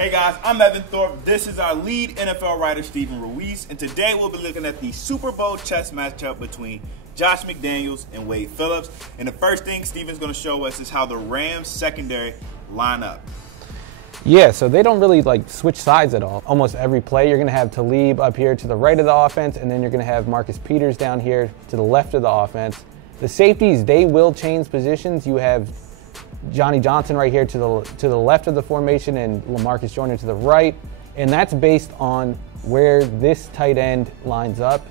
Hey guys, I'm Evan Thorpe. This is our lead NFL writer, Stephen Ruiz, and today we'll be looking at the Super Bowl chess matchup between Josh McDaniels and Wade Phillips. And the first thing Stephen's going to show us is how the Rams secondary line up. Yeah, so they don't really switch sides at all. Almost every play you're going to have Talib up here to the right of the offense, and then you're going to have Marcus Peters down here to the left of the offense. The safeties, they will change positions. You have Johnny Johnson right here to the left of the formation and LaMarcus Joyner to the right. And that's based on where this tight end lines up.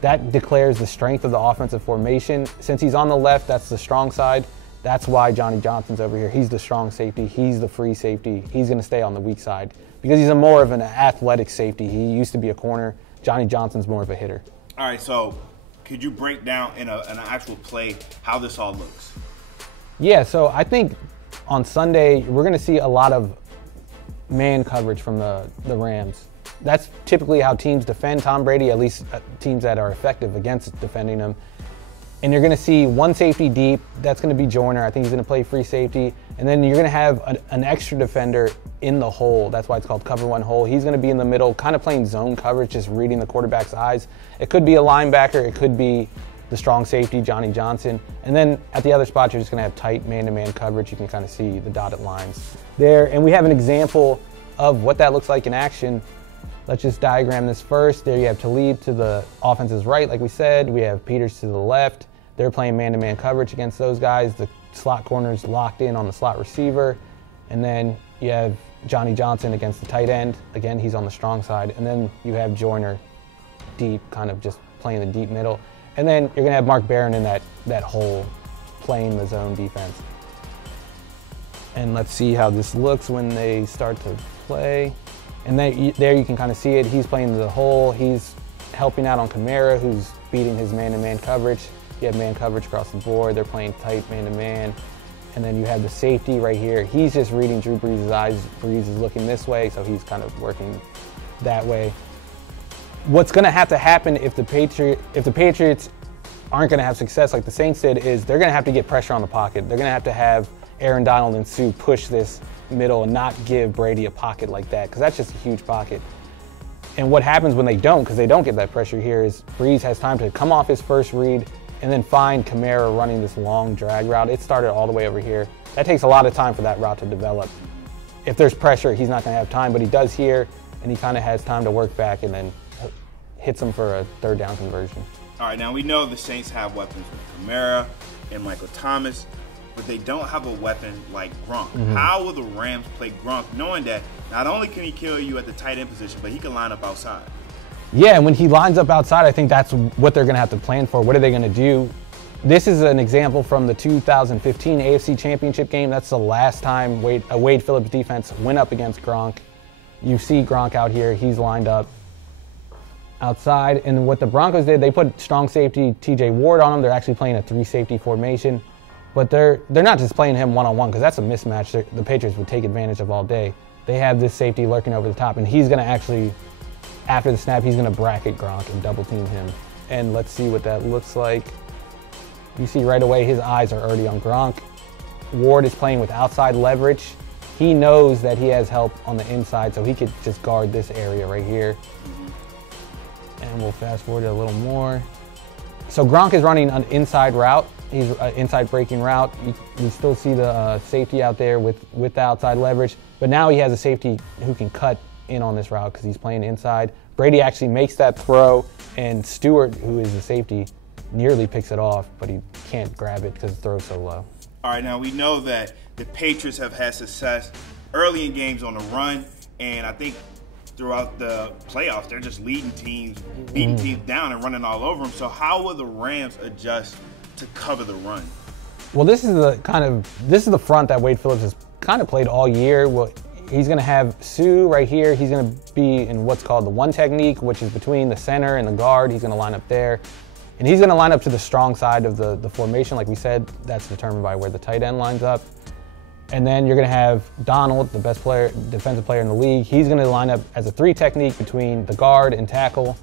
That declares the strength of the offensive formation. Since he's on the left, that's the strong side. That's why Johnny Johnson's over here. He's the strong safety. He's the free safety. He's going to stay on the weak side because he's more of an athletic safety. He used to be a corner. Johnny Johnson's more of a hitter. All right, so could you break down in an actual play how this all looks? Yeah, so I think on Sunday we're going to see a lot of man coverage from the Rams. That's typically how teams defend Tom Brady, at least teams that are effective against defending him. And you're going to see one safety deep. That's going to be Joyner. I think he's going to play free safety. And then you're going to have an extra defender in the hole. That's why it's called cover one hole. He's going to be in the middle, kind of playing zone coverage, just reading the quarterback's eyes. It could be a linebacker. It could be the strong safety, Johnny Johnson. And then at the other spot, you're just going to have tight man-to-man coverage. You can kind of see the dotted lines there. And we have an example of what that looks like in action. Let's just diagram this first. There you have Talib to the offense's right, like we said. We have Peters to the left. They're playing man-to-man coverage against those guys. The slot corner's locked in on the slot receiver. And then you have Johnny Johnson against the tight end. Again, he's on the strong side. And then you have Joyner deep, kind of just playing the deep middle. And then you're going to have Mark Barron in that hole playing the zone defense. And let's see how this looks when they start to play. And there you can kind of see it. He's playing the hole. He's helping out on Kamara, who's beating his man-to-man coverage. You have man coverage across the board. They're playing tight man-to-man. And then you have the safety right here. He's just reading Drew Brees' eyes. Brees is looking this way, so he's kind of working that way. What's going to have to happen if the Patriots aren't going to have success like the Saints did is they're going to have to get pressure on the pocket. They're going to have Aaron Donald and Sue push this middle and not give Brady a pocket like that, because that's just a huge pocket. And what happens when they don't, because they don't get that pressure here, is Brees has time to come off his first read and then find Kamara running this long drag route. It started all the way over here. That takes a lot of time for that route to develop. If there's pressure, he's not going to have time, but he does here, and he kind of has time to work back and then hits him for a third down conversion. All right, now we know the Saints have weapons with Kamara and Michael Thomas, but they don't have a weapon like Gronk. Mm-hmm. How will the Rams play Gronk, knowing that not only can he kill you at the tight end position, but he can line up outside? Yeah, and when he lines up outside, I think that's what they're going to have to plan for. What are they going to do? This is an example from the 2015 AFC Championship game. That's the last time a Wade Phillips defense went up against Gronk. You see Gronk out here. He's lined up outside. And what the Broncos did, they put strong safety TJ Ward on him. They're actually playing a three-safety formation. But they're not just playing him one-on-one, because that's a mismatch the Patriots would take advantage of all day. They have this safety lurking over the top, and he's going to actually, after the snap, he's going to bracket Gronk and double-team him. And let's see what that looks like. You see right away his eyes are already on Gronk. Ward is playing with outside leverage. He knows that he has help on the inside, so he could just guard this area right here. And we'll fast forward a little more. So Gronk is running an inside route. He's an inside breaking route. You still see the safety out there with the outside leverage. But now he has a safety who can cut in on this route because he's playing inside. Brady actually makes that throw, and Stewart, who is the safety, nearly picks it off, but he can't grab it because the throw's so low. All right, now we know that the Patriots have had success early in games on the run, and I think throughout the playoffs, they're just leading teams, beating teams down and running all over them. So how will the Rams adjust to cover the run? Well, this is the front that Wade Phillips has kind of played all year. Well, he's going to have Sue right here. He's going to be in what's called the one technique, which is between the center and the guard. He's going to line up there. And he's going to line up to the strong side of the formation. Like we said, that's determined by where the tight end lines up. And then you're going to have Donald, the best defensive player in the league. He's going to line up as a three technique between the guard and tackle.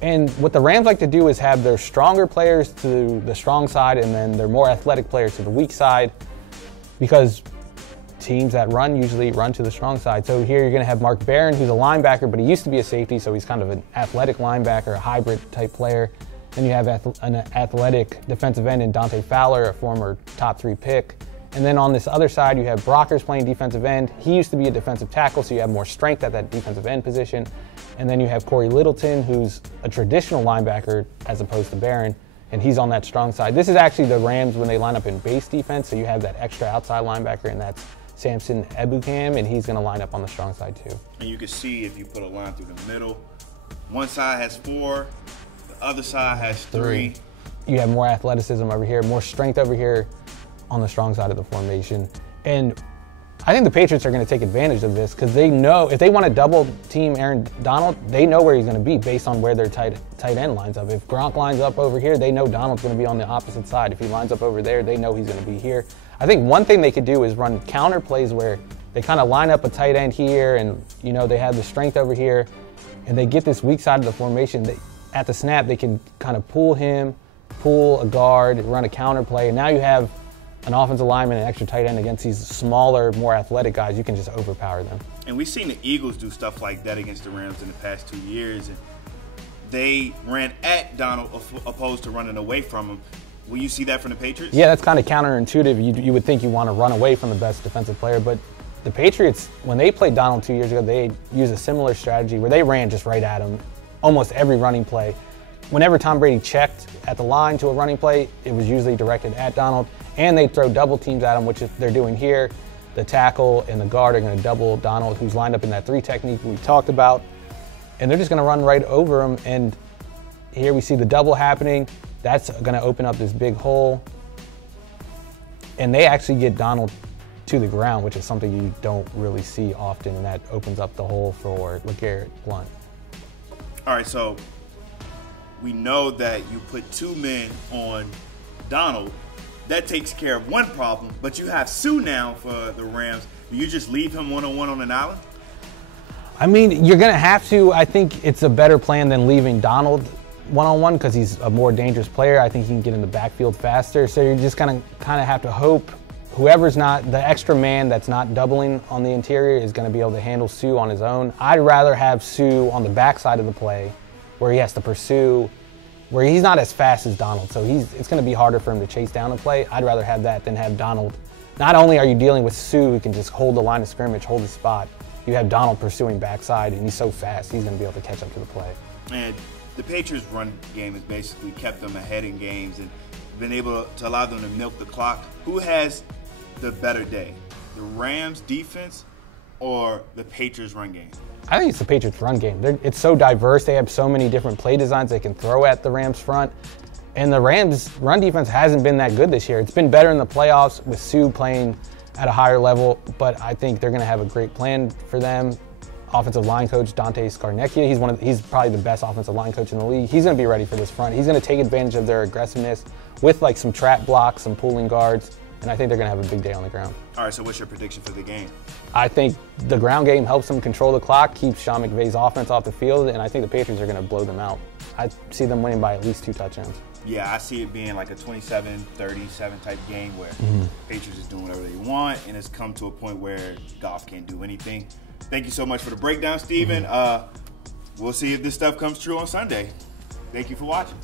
And what the Rams like to do is have their stronger players to the strong side and then their more athletic players to the weak side, because teams that run usually run to the strong side. So here you're going to have Mark Barron, who's a linebacker, but he used to be a safety, so he's kind of an athletic linebacker, a hybrid type player. Then you have an athletic defensive end in Dante Fowler, a former top 3 pick. And then on this other side, you have Brockers playing defensive end. He used to be a defensive tackle, so you have more strength at that defensive end position. And then you have Corey Littleton, who's a traditional linebacker as opposed to Barron, and he's on that strong side. This is actually the Rams when they line up in base defense, so you have that extra outside linebacker, and that's Samson Ebukam, and he's going to line up on the strong side too. And you can see if you put a line through the middle, one side has 4, the other side has 3. You have more athleticism over here, more strength over here on the strong side of the formation. And I think the Patriots are going to take advantage of this because they know if they want to double team Aaron Donald, they know where he's going to be based on where their tight end lines up. If Gronk lines up over here, they know Donald's going to be on the opposite side. If he lines up over there, they know he's going to be here. I think one thing they could do is run counter plays where they kind of line up a tight end here and, you know, they have the strength over here and they get this weak side of the formation. At the snap, they can kind of pull him, pull a guard, run a counter play, and now you have an offensive lineman and an extra tight end against these smaller, more athletic guys. You can just overpower them. And we've seen the Eagles do stuff like that against the Rams in the past 2 years. And they ran at Donald opposed to running away from him. Will you see that from the Patriots? Yeah, that's kind of counterintuitive. You would think you want to run away from the best defensive player, but the Patriots, when they played Donald 2 years ago, they used a similar strategy where they ran just right at him almost every running play. Whenever Tom Brady checked at the line to a running play, it was usually directed at Donald, and they'd throw double teams at him, which they're doing here. The tackle and the guard are going to double Donald, who's lined up in that 3 technique we talked about, and they're just going to run right over him. And here we see the double happening. That's going to open up this big hole, and they actually get Donald to the ground, which is something you don't really see often, and that opens up the hole for LeGarrette Blount. All right, so we know that you put 2 men on Donald. That takes care of one problem, but you have Sue now for the Rams. Do you just leave him one-on-one on an island? I mean, you're going to have to. I think it's a better plan than leaving Donald one-on-one because he's a more dangerous player. I think he can get in the backfield faster. So you're just going to kind of have to hope whoever's not, the extra man that's not doubling on the interior is going to be able to handle Sue on his own. I'd rather have Sue on the backside of the play where he has to pursue, where he's not as fast as Donald, so it's going to be harder for him to chase down the play. I'd rather have that than have Donald. Not only are you dealing with Sue, who can just hold the line of scrimmage, hold the spot, you have Donald pursuing backside, and he's so fast, he's going to be able to catch up to the play. And the Patriots' run game has basically kept them ahead in games and been able to allow them to milk the clock. Who has the better day, the Rams' defense or the Patriots' run game? I think it's the Patriots' run game. It's so diverse. They have so many different play designs they can throw at the Rams' front. And the Rams' run defense hasn't been that good this year. It's been better in the playoffs with Sue playing at a higher level, but I think they're going to have a great plan for them. Offensive line coach Dante Scarnecchia, he's probably the best offensive line coach in the league. He's going to be ready for this front. He's going to take advantage of their aggressiveness with like some trap blocks, some pulling guards, and I think they're going to have a big day on the ground. All right, so what's your prediction for the game? I think the ground game helps them control the clock, keeps Sean McVay's offense off the field, and I think the Patriots are going to blow them out. I see them winning by at least 2 touchdowns. Yeah, I see it being like a 27-37 type game where Patriots is doing whatever they want, and it's come to a point where Goff can't do anything. Thank you so much for the breakdown, Steven. We'll see if this stuff comes true on Sunday. Thank you for watching.